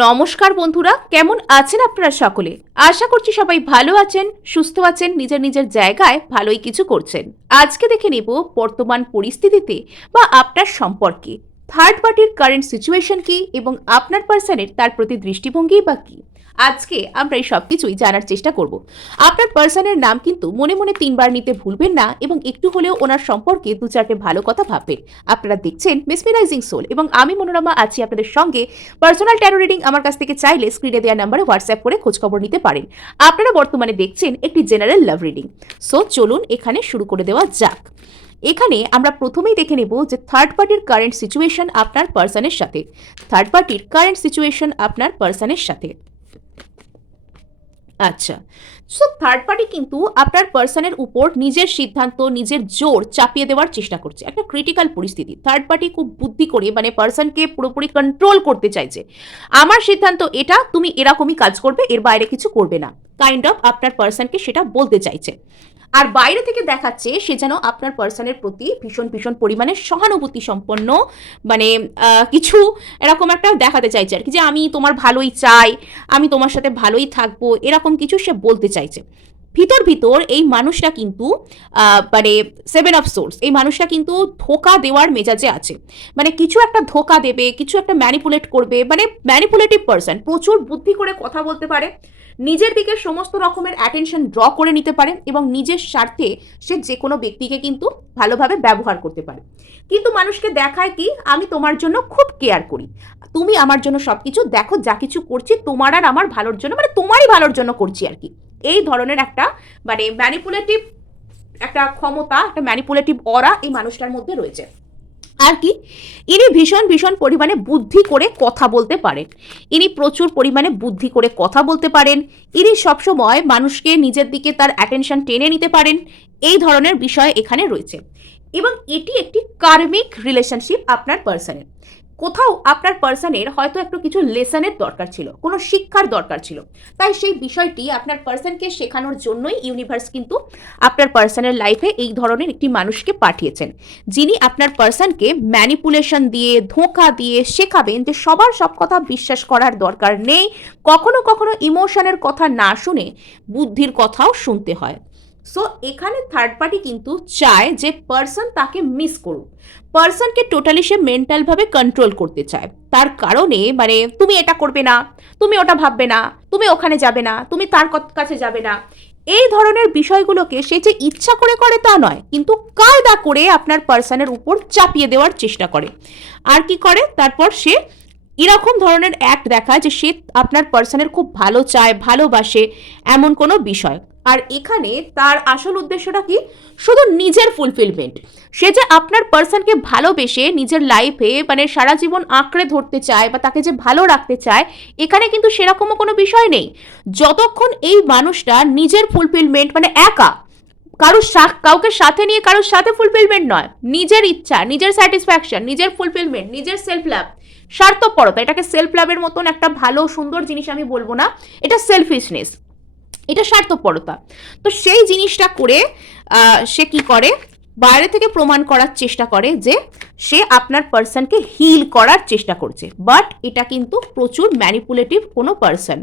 নমস্কার বন্ধুরা, কেমন আছেন আপনারা সকলে? আশা করছি সবাই ভালো আছেন, সুস্থ আছেন, নিজের নিজের জায়গায় ভালোই কিছু করছেন। আজকে দেখে নেব বর্তমান পরিস্থিতিতে বা আপনার সম্পর্কে থার্ড পার্টির কারেন্ট সিচুয়েশন কি এবং আপনার পার্সনের তার প্রতি দৃষ্টিভঙ্গি বা কি। আজকে আমরা এই সব কিছুই জানার চেষ্টা করব। আপনার পার্সনের নাম কিন্তু মনে মনে 3বার নিতে ভুলবেন না এবং একটু হলেও ওনার সম্পর্কে 2-4টে ভালো কথা ভাববেন। আপনারা দেখছেন মেসমেরাইজিং সোল এবং আমি মনোরমা আছি আপনাদের সঙ্গে। পার্সোনাল ট্যারো রিডিং আমার কাছ থেকে চাইলে স্ক্রিনে দেওয়া নাম্বারে হোয়াটসঅ্যাপ করে খোঁজখবর নিতে পারেন। আপনারা বর্তমানে দেখছেন একটি জেনারেল লাভ রিডিং। সো চলুন এখানে শুরু করে দেওয়া যাক। এখানে আমরা প্রথমেই দেখে নেব যে থার্ড পার্টির কারেন্ট সিচুয়েশন আপনার পার্সনের সাথে। থার্ড পার্টির কারেন্ট সিচুয়েশন আপনার পার্সনের সাথে। আচ্ছা, সো থার্ড পার্টি কিন্তু আপনার পার্সনের উপর নিজের সিদ্ধান্ত, নিজের জোর চাপিয়ে দেওয়ার চেষ্টা করছে। একটা ক্রিটিক্যাল পরিস্থিতি। থার্ড পার্টি খুব বুদ্ধি করে মানে পার্সনকে পুরোপুরি কন্ট্রোল করতে চাইছে। আমার সিদ্ধান্ত এটা, তুমি এরকমই কাজ করবে, এর বাইরে কিছু করবে না, কাইন্ড অফ আপনার পার্সনকে সেটা বলতে চাইছে। আর বাইরে থেকে দেখাচ্ছে সে যেন আপনার পার্সনের প্রতি ভীষণ ভীষণ পরিমাণে সহানুভূতি সম্পন্ন, মানে কিছু এরকম একটা দেখাতে চাইছে আর কি, যে আমি তোমার ভালোই চাই, আমি তোমার সাথে ভালোই থাকবো, এরকম কিছু সে বলতে চাইছে। ভিতর ভিতর এই মানুষটা কিন্তু মানে 7 অফ সোর্স, এই মানুষটা কিন্তু ধোকা দেওয়ার মেজাজে আছে। মানে কিছু একটা ধোকা দেবে, কিছু একটা ম্যানিপুলেট করবে, মানে ম্যানিপুলেটিভ পার্সন, প্রচুর বুদ্ধি করে কথা বলতে পারে, নিজের দিকে সমস্ত রকমের অ্যাটেনশন ড্র করে নিতে পারে এবং নিজের স্বার্থে সে যে কোনো ব্যক্তিকে কিন্তু ভালোভাবে ব্যবহার করতে পারে। কিন্তু মানুষকে দেখায় কি, আমি তোমার জন্য খুব কেয়ার করি, তুমি আমার জন্য সবকিছু দেখো, যা কিছু করছি তোমার আর আমার ভালোর জন্য, মানে তোমারই ভালোর জন্য করছি আর কি। এই ধরনের একটা মানে ম্যানিপুলেটিভ একটা ক্ষমতা, একটা ম্যানিপুলেটিভ অরা এই মানুষটার মধ্যে রয়েছে। আর কি, ইনি ভীষণ ভীষণ পরিমাণে বুদ্ধি করে কথা বলতে পারেন। ইনি প্রচুর পরিমাণে বুদ্ধি করে কথা বলতে পারেন। ইনি সবসময় মানুষকে নিজের দিকে তার অ্যাটেনশন টেনে নিতে পারেন। এই ধরনের বিষয় এখানে রয়েছে এবং এটি একটি কার্মিক রিলেশনশিপ আপনার পার্সনের। কোথাও আপনার পার্সনের হয়তো একটু কিছু লেসনের দরকার ছিল, কোনো শিক্ষার দরকার ছিল, তাই সেই বিষয়টি আপনার পার্সনকে শেখানোর জন্যই ইউনিভার্স কিন্তু আপনার পার্সনের লাইফে এই ধরনের একটি মানুষকে পাঠিয়েছেন, যিনি আপনার পার্সনকে ম্যানিপুলেশন দিয়ে, ধোঁকা দিয়ে শেখাবেন যে সবার সব কথা বিশ্বাস করার দরকার নেই, কখনো কখনো ইমোশনের কথা না শুনে বুদ্ধির কথাও শুনতে হয়। সো এখানে থার্ড পার্টি কিন্তু চায় যে পার্সন তাকে মিস করুক, পার্সনকে টোটালি সে মেন্টালভাবে কন্ট্রোল করতে চায়। তার কারণে মানে তুমি এটা করবে না, তুমি ওটা ভাববে না, তুমি ওখানে যাবে না, তুমি তার কাছে যাবে না, এই ধরনের বিষয়গুলোকে সে যে ইচ্ছা করে করে তা নয়, কিন্তু কায়দা করে আপনার পার্সনের উপর চাপিয়ে দেওয়ার চেষ্টা করে। আর কি করে, তারপর সে এরকম ধরনের অ্যাক্ট দেখায় যে সে আপনার পার্সনের খুব ভালো চায়, ভালোবাসে, এমন কোনো বিষয়। আর এখানে তার আসল উদ্দেশ্যটা কি, শুধু নিজের ফুলফিলমেন্ট। সে যে আপনার পার্সনকে ভালোবেসে নিজের লাইফে মানে সারা জীবন আঁকড়ে ধরতে চায় বা তাকে যে ভালো রাখতে চায়, এখানে কিন্তু সেরকমও কোনো বিষয় নেই। যতক্ষণ এই মানুষটা নিজের ফুলফিলমেন্ট মানে একা, কাউকে সাথে নিয়ে কারোর সাথে ফুলফিলমেন্ট নয়, নিজের ইচ্ছা, নিজের স্যাটিসফ্যাকশন, নিজের ফুলফিলমেন্ট, নিজের সেলফ লাভ, স্বার্থপরতা, এটাকে সেলফ লাভের মতন একটা ভালো সুন্দর জিনিস আমি বলবো না, এটা সেলফিশনেস, এটা স্বার্থপরতা। তো সেই জিনিসটা করে সে কি করে, বাইরে থেকে প্রমাণ করার চেষ্টা করে যে সে আপনার পার্সনকে হিল করার চেষ্টা করছে, বাট এটা কিন্তু প্রচুর ম্যানিপুলেটিভ কোনো পার্সন।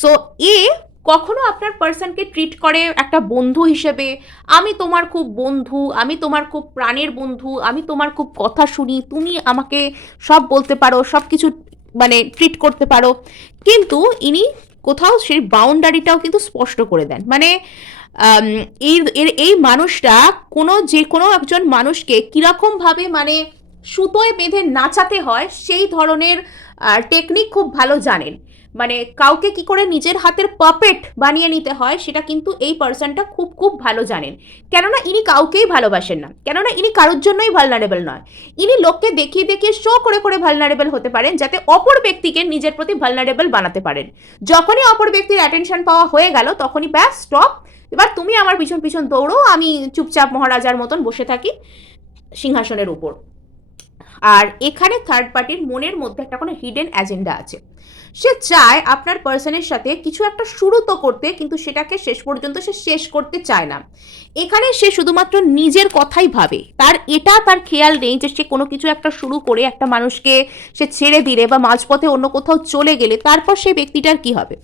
সো এ কখনো আপনার পার্সনকে ট্রিট করে একটা বন্ধু হিসেবে, আমি তোমার খুব বন্ধু, আমি তোমার খুব প্রাণের বন্ধু, আমি তোমার খুব কথা শুনি, তুমি আমাকে সব বলতে পারো, সব কিছু মানে ট্রিট করতে পারো, কিন্তু ইনি কোথাও সেই বাউন্ডারিটাও কিন্তু স্পষ্ট করে দেন। মানে এই মানুষটা যে কোনো একজন মানুষকে কীরকমভাবে মানে সুতোয় বেঁধে নাচাতে হয় সেই ধরনের টেকনিক খুব ভালো জানেন। মানে কাউকে কি করে নিজের হাতের পাপেট বানিয়ে নিতে হয় সেটা কিন্তু এই পার্সনটা খুব খুব ভালো জানেন। কেননা ইনি কাউকেই ভালোবাসেন না, কেননা ইনি কারোর জন্যই ভালনারেবল নয়। ইনি লোককে দেখিয়ে দেখিয়ে শো করে করে ভালনারেবল হতে পারেন, যাতে অপর ব্যক্তিকে নিজের প্রতি ভালনারেবল বানাতে পারেন। যখনই অপর ব্যক্তির অ্যাটেনশন পাওয়া হয়ে গেল, তখনই ব্যাস স্টপ, এবার তুমি আমার পিছন পিছন দৌড়ো, আমি চুপচাপ মহারাজার মতন বসে থাকি সিংহাসনের উপর। আর এখানে থার্ড পার্টির মনের মধ্যে একটা কোনো হিডেন এজেন্ডা আছে। সে চায় আপনার পার্সনের সাথে কিছু একটা শুরু তো করতে, কিন্তু সেটাকে শেষ পর্যন্ত সে শেষ করতে চায় না। এখানে সে শুধুমাত্র নিজের কথাই ভাবে, তার খেয়াল নেই যে সে কোনো কিছু একটা শুরু করে একটা মানুষকে সে ছেড়ে দিলে বা মাঝপথে অন্য কোথাও চলে গেলে তারপর সেই ব্যক্তিটার কি হবে।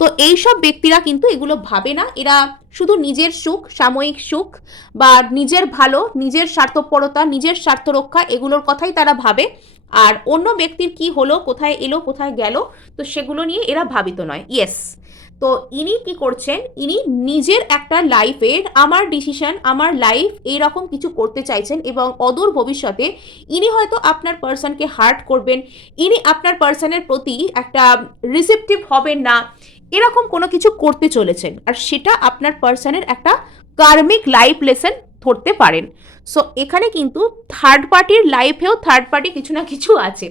তো এইসব ব্যক্তিরা কিন্তু এগুলো ভাবে না, এরা শুধু নিজের সুখ, সাময়িক সুখ বা নিজের ভালো, নিজের স্বার্থপরতা, নিজের স্বার্থ রক্ষা, এগুলোর কথাই তারা ভাবে। আর অন্য ব্যক্তির কি হলো, কোথায় এলো, কোথায় গেল, তো সেগুলো নিয়ে এরা ভাবিত নয়। ইয়েস, তো ইনি কি করছেন, ইনি নিজের একটা লাইফের আমার ডিসিশন, আমার লাইফ, এইরকম কিছু করতে চাইছেন এবং অদূর ভবিষ্যতে ইনি হয়তো আপনার পার্সনকে হার্ট করবেন, ইনি আপনার পার্সনের প্রতি একটা রিসেপটিভ হবেন না, এরকম কোনো কিছু করতে চলেছেন। আর সেটা আপনার পার্সনের একটা কার্মিক লাইফ লেসন ধরতে পারেন। সো এখানে কিন্তু থার্ড পার্টির লাইফেও থার্ড পার্টি কিছু না কিছু আছে।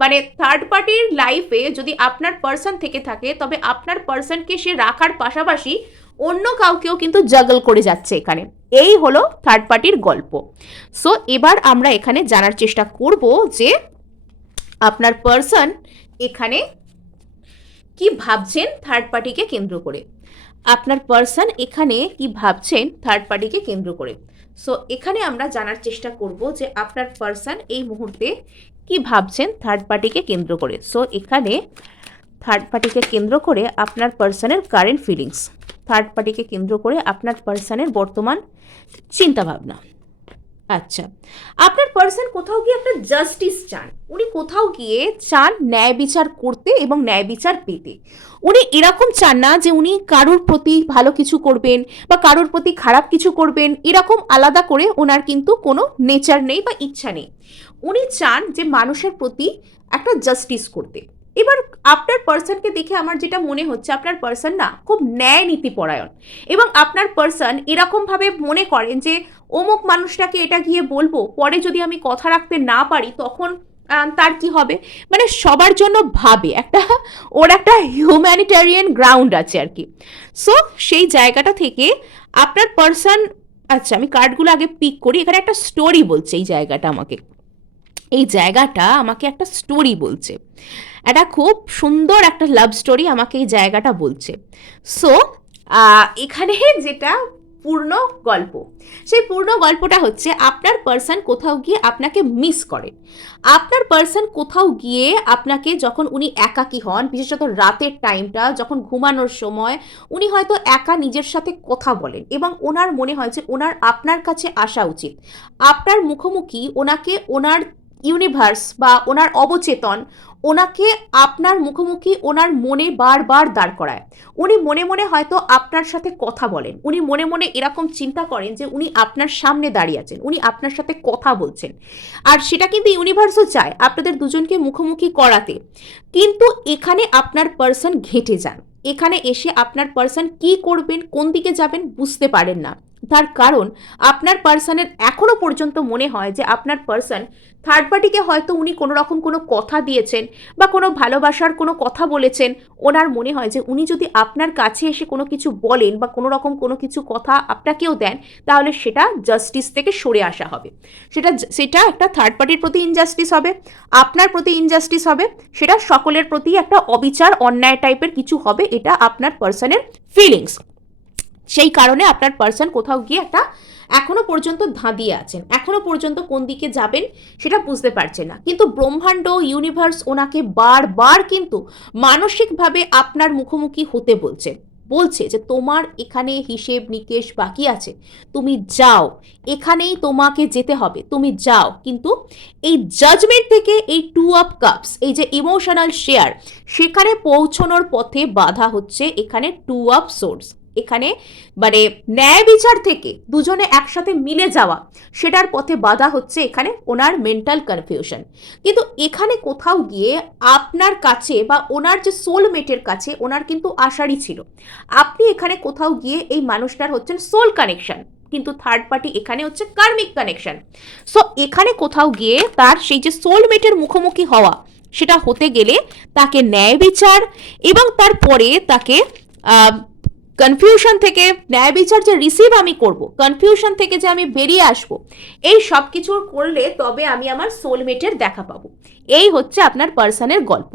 মানে থার্ড পার্টির লাইফে যদি আপনার পার্সন থেকে থাকে, তবে আপনার পার্সনকে সে রাখার পাশাপাশি অন্য কাউকেও কিন্তু জাগল করে যাচ্ছে এখানে। এই হলো থার্ড পার্টির গল্প। সো এবার আমরা এখানে জানার চেষ্টা করব যে আপনার পার্সন এখানে কি ভাবছেন থার্ড পার্টিকে কেন্দ্র করে। আপনার পার্সন এখানে কি ভাবছেন থার্ড পার্টিকে কেন্দ্র করে। সো এখানে আমরা জানার চেষ্টা করব যে আপনার পার্সন এই মুহূর্তে কি ভাবছেন থার্ড পার্টিকে কেন্দ্র করে। সো এখানে থার্ড পার্টিকে কেন্দ্র করে আপনার পার্সনের কারেন্ট ফিলিংস, থার্ড পার্টিকে কেন্দ্র করে আপনার পার্সনের বর্তমান চিন্তাভাবনা। আচ্ছা, আপনার পার্সন কোথাও গিয়ে একটা জাস্টিস চান, উনি কোথাও গিয়ে চান ন্যায় বিচার করতে এবং ন্যায় বিচার পেতে। উনি এরকম চান না যে উনি কারোর প্রতি ভালো কিছু করবেন বা কারোর প্রতি খারাপ কিছু করবেন, এরকম আলাদা করে ওনার কিন্তু কোনো নেচার নেই বা ইচ্ছা নেই। উনি চান যে মানুষের প্রতি একটা জাস্টিস করতে। এবার আপনার পার্সনকে দেখে আমার যেটা মনে হচ্ছে, আপনার পার্সন না খুব ন্যায় নীতিপরায়ণ, এবং আপনার পার্সন এরকমভাবে মনে করেন যে অমুক মানুষটাকে এটা গিয়ে বলবো, পরে যদি আমি কথা রাখতে না পারি তখন তার কি হবে, মানে সবার জন্য ভাবে, ওর একটা হিউম্যানিটেরিয়ান গ্রাউন্ড আছে আর কি। সো সেই জায়গাটা থেকে আপনার পার্সন, আচ্ছা আমি কার্ডগুলো আগে পিক করি। এখানে একটা স্টোরি বলছে এই জায়গাটা আমাকে একটা স্টোরি বলছে, একটা খুব সুন্দর একটা লাভ স্টোরি আমাকে এই জায়গাটা বলছে। সো এখানে যেটা পূর্ণ গল্প, সেই পূর্ণ গল্পটা হচ্ছে আপনার পার্সন কোথাও গিয়ে আপনাকে মিস করেন। আপনার পার্সন কোথাও গিয়ে আপনাকে, যখন উনি একাকী হন, বিশেষত রাতের টাইমটা যখন ঘুমানোর সময়, উনি হয়তো একা নিজের সাথে কথা বলেন এবং ওনার মনে হয় যে ওনার আপনার কাছে আসা উচিত। আপনার মুখোমুখি ওনাকে, ওনার ইউনিভার্স বা ওনার অবচেতন ওনাকে আপনার মুখোমুখি ওনার মনে বারবার দাঁড় করায়। উনি মনে মনে হয়তো আপনার সাথে কথা বলেন, উনি মনে মনে এরকম চিন্তা করেন যে উনি আপনার সামনে দাঁড়িয়ে আছেন, উনি আপনার সাথে কথা বলছেন। আর সেটা কিন্তু ইউনিভার্সও চায় আপনাদের দুজনকে মুখোমুখি করাতে। কিন্তু এখানে আপনার পার্সন ঘেঁটে যান। এখানে এসে আপনার পার্সন কি করবেন, কোন দিকে যাবেন বুঝতে পারেন না। তার কারণ আপনার পার্সনের এখনো পর্যন্ত মনে হয় যে আপনার পার্সন থার্ড পার্টিকে হয়তো উনি কোনো রকম কোনো কথা দিয়েছেন বা কোনো ভালোবাসার কোনো কথা বলেছেন। ওনার মনে হয় যে উনি যদি আপনার কাছে এসে কোনো কিছু বলেন বা কোনো রকম কোনো কিছু কথা আপনাকেও দেন, তাহলে সেটা জাস্টিস থেকে সরে আসা হবে। সেটা একটা থার্ড পার্টির প্রতি ইনজাস্টিস হবে, আপনার প্রতি ইনজাস্টিস হবে, সেটা সকলের প্রতি একটা অবিচার, অন্যায় টাইপের কিছু হবে। এটা আপনার পার্সনের ফিলিংস। সেই কারণে আপনার পার্সন কোথাও গিয়ে একটা এখনো পর্যন্ত ধাঁধিয়ে আছেন, এখনো পর্যন্ত কোন দিকে যাবেন সেটা বুঝতে পারছেন না। কিন্তু ব্রহ্মাণ্ড, ইউনিভার্স ওনাকে বারবার কিন্তু মানসিকভাবে আপনার মুখোমুখি হতে বলছে যে তোমার এখানে হিসেব নিকেশ বাকি আছে, তুমি যাও, এখানেই তোমাকে যেতে হবে, তুমি যাও। কিন্তু এই জাজমেন্ট থেকে এই 2 অফ কাপস, এই যে ইমোশনাল শেয়ার, সেখানে পৌঁছানোর পথে বাধা হচ্ছে এখানে 2 অফ সোর্স। এখানে মানে ন্যায় বিচার থেকে দুজনে একসাথে মিলে যাওয়া, সেটার পথে বাধা হচ্ছে এখানে ওনার মেন্টাল কনফিউশন। কিন্তু এখানে কোথাও গিয়ে আপনার কাছে বা ওনার যে সোলমেটের কাছে ওনার কিন্তু আশারই ছিল। আপনি এখানে কোথাও গিয়ে এই মানুষটার হচ্ছেন সোল কানেকশন, কিন্তু থার্ড পার্টি এখানে হচ্ছে কার্মিক কানেকশন। সো এখানে কোথাও গিয়ে তার সেই যে সোলমেটের মুখোমুখি হওয়া, সেটা হতে গেলে তাকে ন্যায় বিচার এবং তারপরে তাকে কনফিউশন থেকে ন্যায় বিচার যে রিসিভ আমি করব, কনফিউশন থেকে যে আমি বেরিয়ে আসব, এই সব কিছু করলে তবে আমি আমার সোলমেটের দেখা পাবো। এই হচ্ছে আপনার পার্সনের গল্প।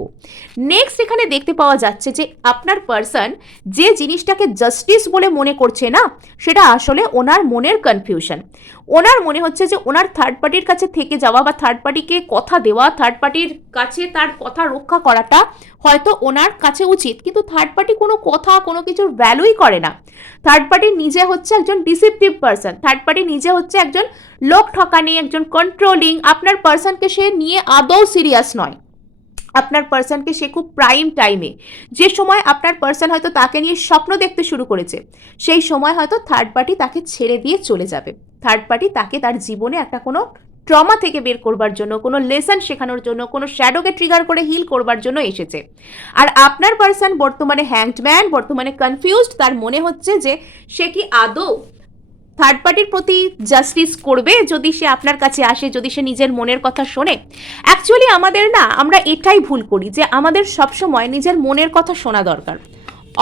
নেক্সট এখানে দেখতে পাওয়া যাচ্ছে যে আপনার পার্সন যে জিনিসটাকে জাস্টিস বলে মনে করছে না, সেটা আসলে ওনার মনের কনফিউশন। ওনার মনে হচ্ছে যে ওনার থার্ড পার্টির কাছে থেকে যাওয়া বা থার্ড পার্টিকে কথা দেওয়া, থার্ড পার্টির কাছে তার কথা রক্ষা করাটা হয়তো ওনার কাছে উচিত, কিন্তু থার্ড পার্টি কোনো কথা কোনো কিছুর ভ্যালুই করে না। থার্ড পার্টি নিজে হচ্ছে একজন ডিসিপটিভ পার্সন, থার্ড পার্টি নিজে হচ্ছে একজন লোক ঠকানি, একজন কন্ট্রোলিং। আপনার পার্সনকে সে নিয়ে আদৌ সিরিয়াস নয়। আপনার পার্সনকে সে খুব প্রাইম টাইমে, যে সময় আপনার পার্সন হয়তো তাকে নিয়ে স্বপ্ন দেখতে শুরু করেছে, সেই সময় হয়তো থার্ড পার্টি তাকে ছেড়ে দিয়ে চলে যাবে। থার্ড পার্টি তাকে তার জীবনে একটা কোনো ট্রমা থেকে বের করবার জন্য, কোনো লেসন শেখানোর জন্য, কোনো শ্যাডোকে ট্রিগার করে হিল করবার জন্য এসেছে। আর আপনার পার্সন বর্তমানে হ্যাংড ম্যান, বর্তমানে কনফিউজড। তার মনে হচ্ছে যে সে কি আদৌ থার্ড পার্টির প্রতি জাস্টিস করবে যদি সে আপনার কাছে আসে, যদি সে নিজের মনের কথা শোনে। অ্যাকচুয়ালি আমরা এটাই ভুল করি যে আমাদের সবসময় নিজের মনের কথা শোনা দরকার,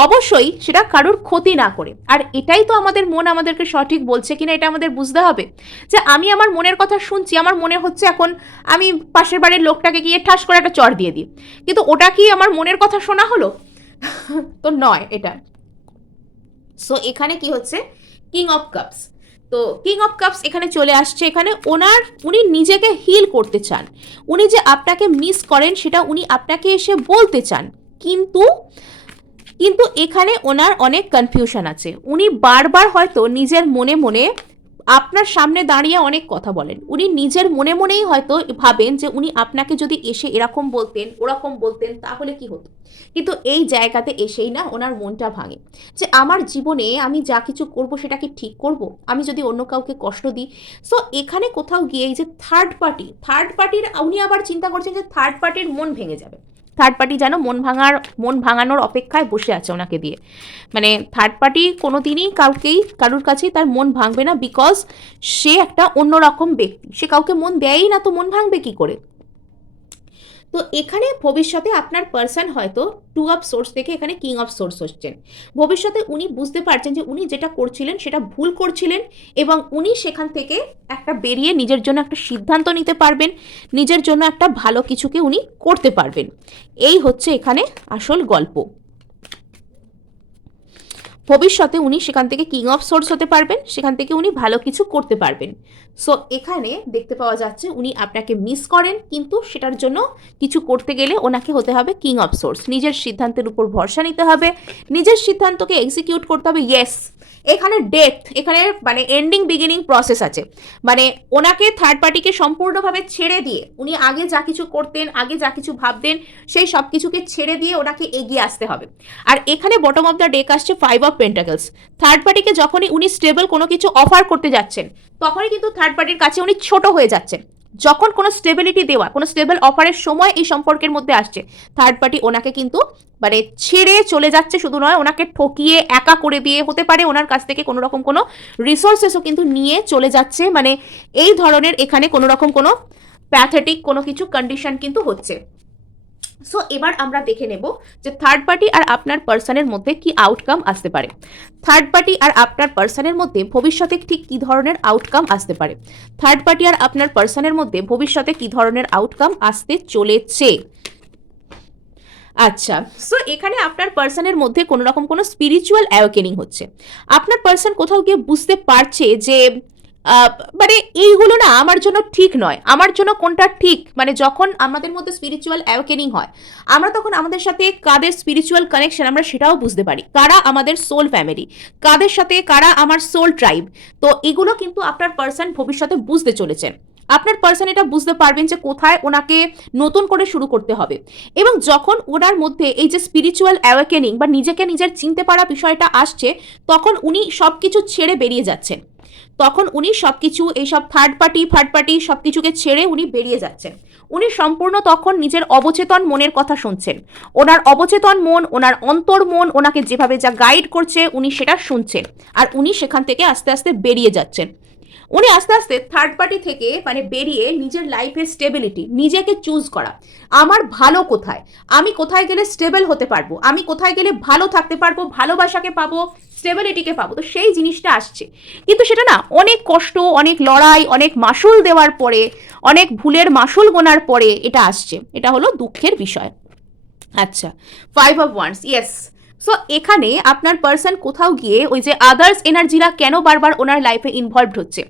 অবশ্যই সেটা কারোর ক্ষতি না করে। আর এটাই তো আমাদের মন আমাদেরকে সঠিক বলছে কিনা এটা আমাদের বুঝতে হবে। যে আমি আমার মনের কথা শুনছি, আমার মনে হচ্ছে এখন আমি পাশের বাড়ির লোকটাকে গিয়ে ঠাস করে একটা চড় দিয়ে দিই, কিন্তু ওটা কি আমার মনের কথা শোনা হলো? তো নয় এটা। সো এখানে কি হচ্ছে, কিং অফ কাপস। তো কিং অফ কাপস এখানে চলে আসছে। এখানে উনি নিজেকে হিল করতে চান, উনি যে আপনাকে মিস করেন সেটা উনি আপনাকে এসে বলতে চান, কিন্তু কিন্তু এখানে ওনার অনেক কনফিউশন আছে। উনি বারবার হয়তো নিজের মনে মনে আপনার সামনে দাঁড়িয়ে অনেক কথা বলেন। উনি নিজের মনে মনেই হয়তো ভাবেন যে উনি আপনাকে যদি এসে এরকম বলতেন ওরকম বলতেন তাহলে কি হতো, কিন্তু এই জায়গাতে এসেই না ওনার মনটা ভাঙে যে আমার জীবনে আমি যা কিছু করব সেটা কি ঠিক করব, আমি যদি অন্য কাউকে কষ্ট দিই। সো এখানে কোথাও গিয়ে এই যে থার্ড পার্টির উনি আবার চিন্তা করছেন যে থার্ড পার্টির মন ভেঙে যাবে। থার্ড পার্টি যেন মন ভাঙানোর অপেক্ষায় বসে আছে ওনাকে দিয়ে। মানে থার্ড পার্টি কোনো দিনই কারুর কাছেই তার মন ভাঙবে না, বিকজ সে একটা অন্যরকম ব্যক্তি, সে কাউকে মন দেয়ই না, তো মন ভাঙবে কি করে? তো এখানে ভবিষ্যতে আপনার পার্সন হয়তো টু অফ সোর্স থেকে এখানে কিং অফ সোর্স হচ্ছেন। ভবিষ্যতে উনি বুঝতে পারছেন যে উনি যেটা করছিলেন সেটা ভুল করছিলেন, এবং উনি সেখান থেকে একটা বেরিয়ে নিজের জন্য একটা সিদ্ধান্ত নিতে পারবেন, নিজের জন্য একটা ভালো কিছুকে উনি করতে পারবেন। এই হচ্ছে এখানে আসল গল্প। ভবিষ্যতে উনি সেখান থেকে কিং অফ সোর্স হতে পারবেন, সেখান থেকে উনি ভালো কিছু করতে পারবেন। সো এখানে দেখতে পাওয়া যাচ্ছে উনি আপনাকে মিস করেন, কিন্তু সেটার জন্য কিছু করতে গেলে ওনাকে হতে হবে কিং অফ সোর্স। নিজের সিদ্ধান্তের উপর ভরসা নিতে হবে, নিজের সিদ্ধান্তকে এক্সিকিউট করতে হবে। ইয়েস, এখানে এখানে মানে এন্ডিং বিগিনিং প্রসেস আছে। মানে ওনাকে থার্ড পার্টিকে সম্পূর্ণভাবে ছেড়ে দিয়ে, উনি আগে যা কিছু করতেন, আগে যা কিছু ভাবতেন, সেই সব কিছুকে ছেড়ে দিয়ে ওনাকে এগিয়ে আসতে হবে। আর এখানে বটম অফ দ্য ডেক আসছে 5 অফ পেন্টাকলস। থার্ড পার্টিকে যখনই উনি স্টেবল কোনো কিছু অফার করতে যাচ্ছেন, তখনই কিন্তু থার্ড পার্টির কাছে উনি ছোট হয়ে যাচ্ছেন। যখন কোনো স্টেবিলিটি দেওয়া, কোনো স্টেবল অফারের সময় এই সম্পর্কের মধ্যে আসছে, থার্ড পার্টি ওনাকে কিন্তু মানে ছেড়ে চলে যাচ্ছে। শুধু নয়, ওনাকে ঠকিয়ে একা করে দিয়ে, হতে পারে ওনার কাছ থেকে কোনো রকম কোনো রিসোর্সেসও কিন্তু নিয়ে চলে যাচ্ছে। মানে এই ধরনের এখানে কোনো রকম কোনো প্যাথেটিক কোনো কিছু কন্ডিশন কিন্তু হচ্ছে। সো এবার আমরা দেখে নেব যে থার্ড পার্টি আর আপনার পার্সনের মধ্যে কি আউটকাম আসতে পারে। থার্ড পার্টি আর আপনার পার্সনের মধ্যে ভবিষ্যতে ঠিক কি ধরনের আউটকাম আসতে পারে। থার্ড পার্টি আর আপনার পার্সনের মধ্যে ভবিষ্যতে কি ধরনের আউটকাম আসতে চলেছে। আচ্ছা, সো এখানে আপনার পার্সনের মধ্যে কোনো রকম কোনো স্পিরিচুয়াল অ্যাওয়েকেনিং হচ্ছে। আপনার পার্সন কোথাও গিয়ে বুঝতে পারছে যে মানে এইগুলো না আমার জন্য ঠিক নয়, আমার জন্য কোনটা ঠিক। মানে যখন আমাদের মধ্যে স্পিরিচুয়াল অ্যাওয়েকেনিং হয়, আমরা তখন আমাদের সাথে কাদের স্পিরিচুয়াল কানেকশন আমরা সেটাও বুঝতে পারি, কারা আমাদের সোল ফ্যামিলি, কাদের সাথে কারা আমার সোল ট্রাইব। তো এগুলো কিন্তু আপনার পার্সন ভবিষ্যতে বুঝতে চলেছেন। আপনার পার্সন এটা বুঝতে পারবেন যে কোথায় ওনাকে নতুন করে শুরু করতে হবে। এবং যখন ওনার মধ্যে এই যে স্পিরিচুয়াল অ্যাওয়েকেনিং বা নিজেকে নিজের চিনতে পারা বিষয়টা আসছে, তখন উনি সব কিছু ছেড়ে বেরিয়ে যাচ্ছেন। তখন উনি সবকিছু এইসব থার্ড পার্টি সবকিছুকে ছেড়ে উনি বেরিয়ে যাচ্ছেন। উনি সম্পূর্ণ তখন নিজের অবচেতন মনের কথা শুনছেন। ওনার অবচেতন মন, ওনার অন্তর মন ওনাকে যেভাবে যা গাইড করছে উনি সেটা শুনছেন, আর উনি সেখান থেকে আস্তে আস্তে বেরিয়ে যাচ্ছেন। উনি আস্তে আস্তে থার্ড পার্টি থেকে মানে বেরিয়ে নিজের লাইফের স্টেবিলিটি, নিজেকে চুজ করা, আমার ভালো কোথায়, আমি কোথায় গেলে স্টেবল হতে পারবো, আমি কোথায় গেলে ভালো থাকতে পারবো, ভালোবাসাকে পাবো, স্টেবিলিটিকে পাবো, তো সেই জিনিসটা আসছে। কিন্তু সেটা না অনেক কষ্ট, অনেক লড়াই, অনেক মাসুল দেওয়ার পরে, অনেক ভুলের মাসুল গোনার পরে এটা আসছে। এটা হলো দুঃখের বিষয়। আচ্ছা, 5 of Wands, ইয়েস। সো এখানে আপনার পার্সন কোথাও গিয়ে ওই যে আদার্স এনার্জিরা কেন বারবার ওনার লাইফে ইনভলভড হচ্ছে,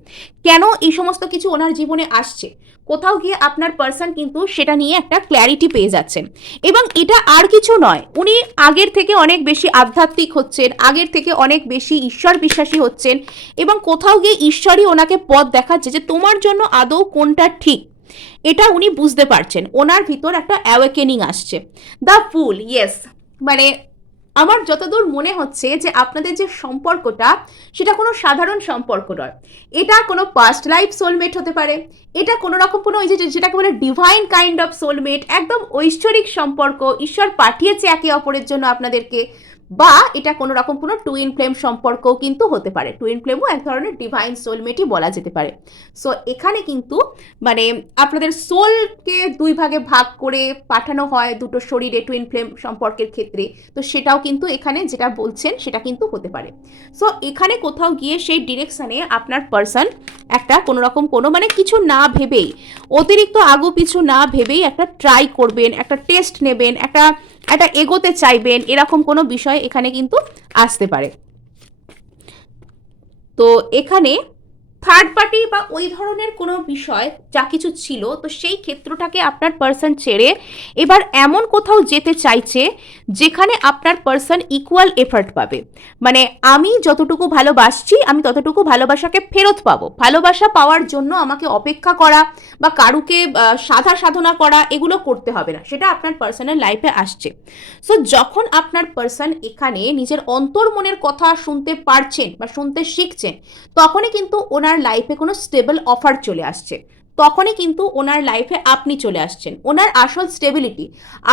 কেন এই সমস্ত কিছু ওনার জীবনে আসছে, কোথাও গিয়ে আপনার পার্সন কিন্তু সেটা নিয়ে একটা ক্ল্যারিটি পেয়ে যাচ্ছেন। এবং এটা আর কিছু নয়, উনি আগের থেকে অনেক বেশি আধ্যাত্মিক হচ্ছেন, আগের থেকে অনেক বেশি ঈশ্বর বিশ্বাসী হচ্ছেন, এবং কোথাও গিয়ে ঈশ্বরই ওনাকে পথ দেখাচ্ছে যে তোমার জন্য আদৌ কোনটা ঠিক, এটা উনি বুঝতে পারছেন। ওনার ভিতর একটা অ্যাওয়েকেনিং আসছে। The full, yes. মানে আমার যতদূর মনে হচ্ছে যে আপনাদের যে সম্পর্কটা সেটা কোনো সাধারণ সম্পর্ক নয়, এটা কোনো পাস্ট লাইফ সোলমেট হতে পারে, এটা কোনো রকম কোনো ওই যে যেটাকে বলে ডিভাইন কাইন্ড অফ সোলমেট, একদম ঐশ্বরিক সম্পর্ক, ঈশ্বর পাঠিয়েছে একে অপরের জন্য আপনাদেরকে, বা এটা কোনো রকম কোনো টুইন ফ্লেম সম্পর্কও কিন্তু হতে পারে। টুইন ফ্লেমও এক ধরনের ডিভাইন সোলমেটই বলা যেতে পারে। সো এখানে কিন্তু মানে আপনাদের সোলকে দুই ভাগে ভাগ করে পাঠানো হয় দুটো শরীরে টুইন ফ্লেম সম্পর্কের ক্ষেত্রে, তো সেটাও কিন্তু এখানে যেটা বলছেন সেটা কিন্তু হতে পারে। সো এখানে কোথাও গিয়ে সেই ডিরেকশানে আপনার পার্সন একটা কোনো রকম কোনো মানে কিছু না ভেবেই, অতিরিক্ত আগু পিছু না ভেবেই একটা ট্রাই করবেন, একটা টেস্ট নেবেন, একটা এগোতে চাইবেন, এরকম কোনো বিষয় এখানে কিন্তু আসতে পারে। তো এখানে থার্ড পার্টি বা ওই ধরনের কোনো বিষয় যা কিছু ছিল, তো সেই ক্ষেত্রটাকে আপনার পার্সন ছেড়ে এবার এমন কোথাও যেতে চাইছে যেখানে আপনার পার্সন ইকুয়াল এফার্ট পাবে। মানে আমি যতটুকু ভালোবাসছি আমি ততটুকু ভালোবাসাকে ফেরত পাবো, ভালোবাসা পাওয়ার জন্য আমাকে অপেক্ষা করা বা কারুকে সাধনা করা এগুলো করতে হবে না, সেটা আপনার পার্সনের লাইফে আসছে। সো যখন আপনার পার্সন এখানে নিজের অন্তর্মনের কথা শুনতে পারছেন বা শুনতে শিখছেন, তখনই কিন্তু ওনার লাইফে কোনো স্টেবল অফার চলে আসছে, তখনই কিন্তু ওনার লাইফে আপনি চলে আসছেন। ওনার আসল স্টেবিলিটি,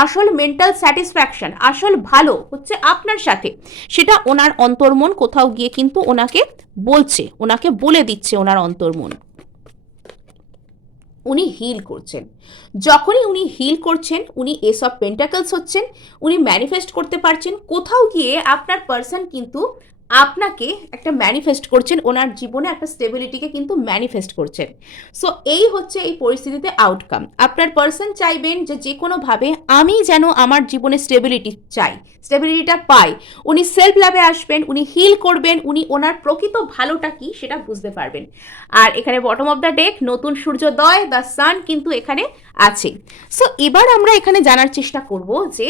আসল মেন্টাল স্যাটিসফ্যাকশন, আসল ভালো হচ্ছে আপনার সাথে, সেটা ওনার অন্তর্মন কোথাও গিয়ে কিন্তু ওনাকে বলছে, ওনাকে বলে দিচ্ছে ওনার অন্তর্মন। উনি হিল করছেন, যখনই উনি হিল করছেন উনি এস অফ পেন্টাকলস হচ্ছেন, উনি ম্যানিফেস্ট করতে পারছেন, কোথাও গিয়ে আপনার পার্সন কিন্তু আপনাকে একটা ম্যানিফেস্ট করছেন, ওনার জীবনে একটা স্টেবিলিটিকে কিন্তু ম্যানিফেস্ট করছেন। সো এই হচ্ছে এই পরিস্থিতিতে আউটকাম। আপনার পার্সন চাইবেন যে যে কোনোভাবে আমি যেন আমার জীবনে স্টেবিলিটি চাই, স্টেবিলিটিটা পাই। উনি সেলফ লাভে আসবেন, উনি হিল করবেন, উনি ওনার প্রকৃত ভালোটা কি সেটা বুঝতে পারবেন। আর এখানে বটম অফ দ্য ডেক নতুন সূর্যোদয়, দ্য সান কিন্তু এখানে আছে। সো এবার আমরা এখানে জানার চেষ্টা করব যে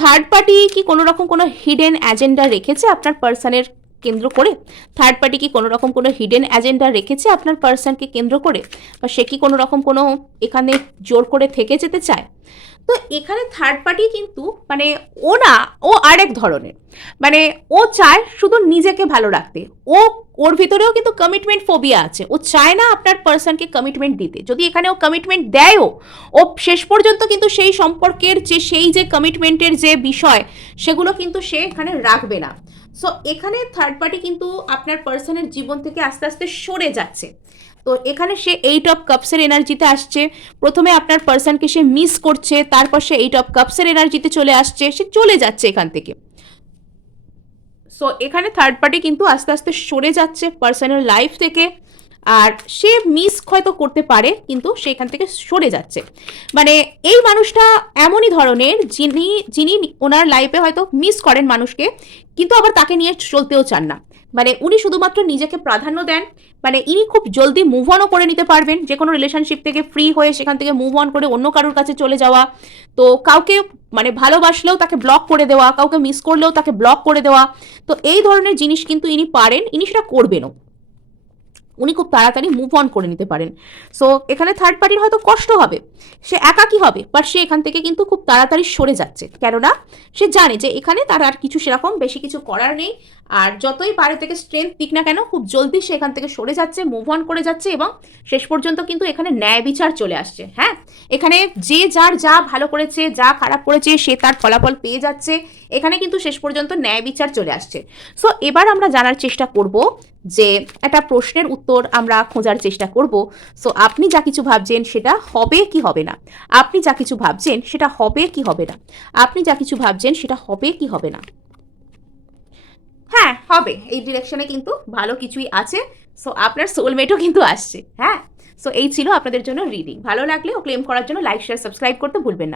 থার্ড পার্টি কি কোনো রকম কোনো হিডেন অ্যাজেন্ডা রেখেছে আপনার পার্সনের কেন্দ্র করে? থার্ড পার্টি কি কোনো রকম কোনো হিডেন অ্যাজেন্ডা রেখেছে আপনার পার্সনকে কেন্দ্র করে, বা সে কি কোনো রকম কোনো এখানে জোর করে থেকে যেতে চায়? তো এখানে থার্ড পার্টি কিন্তু মানে ও না, ও আরেক ধরনের, মানে ও চায় শুধু নিজেকে ভালো রাখতে, ওর ভিতরেও কিন্তু কমিটমেন্ট ফোবিয়া আছে, ও চায় না আপনার পার্সনকে কমিটমেন্ট দিতে। যদি এখানে ও কমিটমেন্ট দেয়ও, ও শেষ পর্যন্ত কিন্তু সেই সম্পর্কের যে সেই যে কমিটমেন্টের যে বিষয় সেগুলো কিন্তু সে এখানে রাখবে না। সো এখানে থার্ড পার্টি কিন্তু আপনার পার্সনের জীবন থেকে আস্তে আস্তে সরে যাচ্ছে। তো এখানে সে 8 of Cups-এর এনার্জিতে আসছে, প্রথমে আপনার পার্সনকে সে মিস করছে, তারপর সে 8 of Cups-এর এনার্জিতে চলে আসছে, সে চলে যাচ্ছে এখান থেকে। সো এখানে থার্ড পার্টি কিন্তু আস্তে আস্তে সরে যাচ্ছে পার্সনের লাইফ থেকে, আর সে মিস হয়তো করতে পারে কিন্তু সে এখান থেকে সরে যাচ্ছে। মানে এই মানুষটা এমনই ধরনের যিনি যিনি ওনার লাইফে হয়তো মিস করেন মানুষকে, কিন্তু আবার তাকে নিয়ে চলতেও চান না। মানে উনি শুধুমাত্র নিজেকে প্রাধান্য দেন, মানে ইনি খুব জলদি মুভ অনও করে নিতে পারবেন, যে কোনো রিলেশনশিপ থেকে ফ্রি হয়ে সেখান থেকে মুভ অন করে অন্য কারোর কাছে চলে যাওয়া। তো কাউকে মানে ভালোবাসলেও তাকে ব্লক করে দেওয়া, কাউকে মিস করলেও তাকে ব্লক করে দেওয়া, তো এই ধরনের জিনিস কিন্তু ইনি পারেন, ইনি সেটা করবেনও। উনি খুব তাড়াতাড়ি মুভ অন করে নিতে পারেন। সো এখানে থার্ড পার্টির হয়তো কষ্ট হবে, সে একাকী হবে, বাট সে এখান থেকে কিন্তু খুব তাড়াতাড়ি সরে যাচ্ছে, কেননা সে জানে যে এখানে তার আর কিছু সেরকম বেশি কিছু করার নেই। আর যতই বাইরে থেকে স্ট্রেংথ দিক না কেন, খুব জলদি সে এখান থেকে সরে যাচ্ছে, মুভ অন করে যাচ্ছে, এবং শেষ পর্যন্ত কিন্তু এখানে ন্যায় বিচার চলে আসছে। হ্যাঁ, এখানে যে যার যা ভালো করেছে, যা খারাপ করেছে, সে তার ফলাফল পেয়ে যাচ্ছে। এখানে কিন্তু শেষ পর্যন্ত ন্যায় বিচার চলে আসছে। সো এবার আমরা জানার চেষ্টা করব যে একটা প্রশ্নের উত্তর আমরা খোঁজার চেষ্টা করব। সো আপনি যা কিছু ভাবছেন সেটা হবে কি হবে না, আপনি যা কিছু ভাবছেন সেটা হবে কি হবে না, আপনি যা কিছু ভাবছেন সেটা হবে কি হবে না। হ্যাঁ, হবে। এই ডিরেকশনে কিন্তু ভালো কিছুই আছে। সো আপনার সোলমেটও কিন্তু আসছে। হ্যাঁ, সো এই ছিল আপনাদের জন্য রিডিং। ভালো লাগলে ও ক্লেম করার জন্য লাইক, শেয়ার, সাবস্ক্রাইব করতে ভুলবেন না।